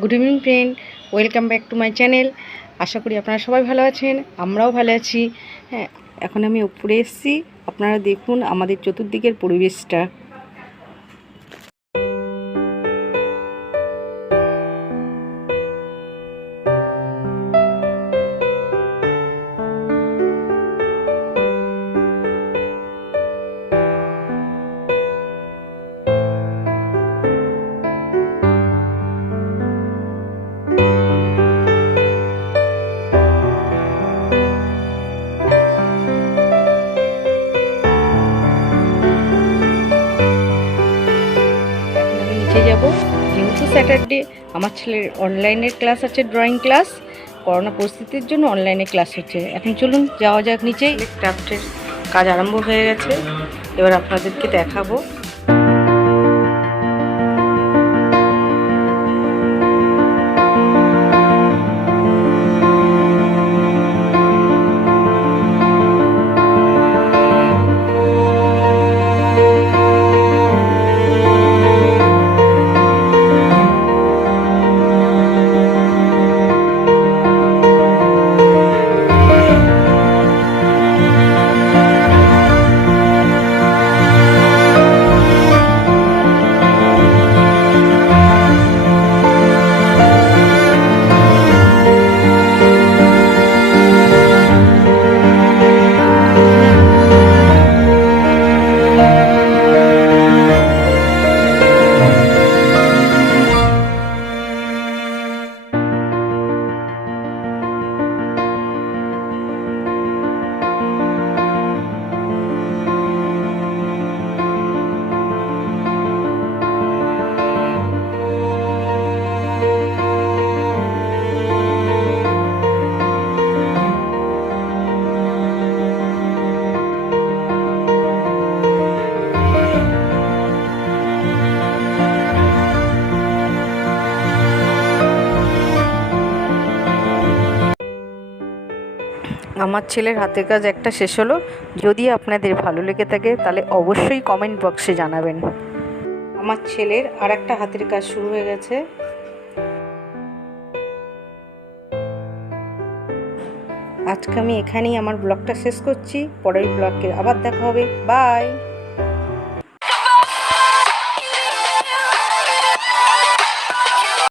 Good evening friend, welcome back to my channel. আশা করি আপনারা সবাই ভালো আছেন, আমরাও ভালো আছি। হ্যাঁ, এখন আমি উপরে এসেছি, আপনারা দেখুন আমাদের চতুর্দিকের পরিবেশটা। নিচে যাব, যেহেতু স্যাটারডে আমার ছেলের অনলাইনের ক্লাস আছে, ড্রয়িং ক্লাস। করোনা পরিস্থিতির জন্য অনলাইনে ক্লাস হচ্ছে। এখন চলুন যাওয়া যাক নিচে। ক্রাফটের কাজ আরম্ভ হয়ে গেছে, এবার আপনাদেরকে দেখাবো। আমার ছেলের হাতের কাজ একটা শেষ হলো। যদি আপনাদের ভালো লেগে থাকে তাহলে অবশ্যই কমেন্ট বক্সে জানাবেন। আমার ছেলের আর একটা হাতের কাজ শুরু হয়ে গেছে। আজকে আমি এখানেই আমার ব্লগটা শেষ করছি। পরের ব্লগে আবার দেখা হবে। বাই।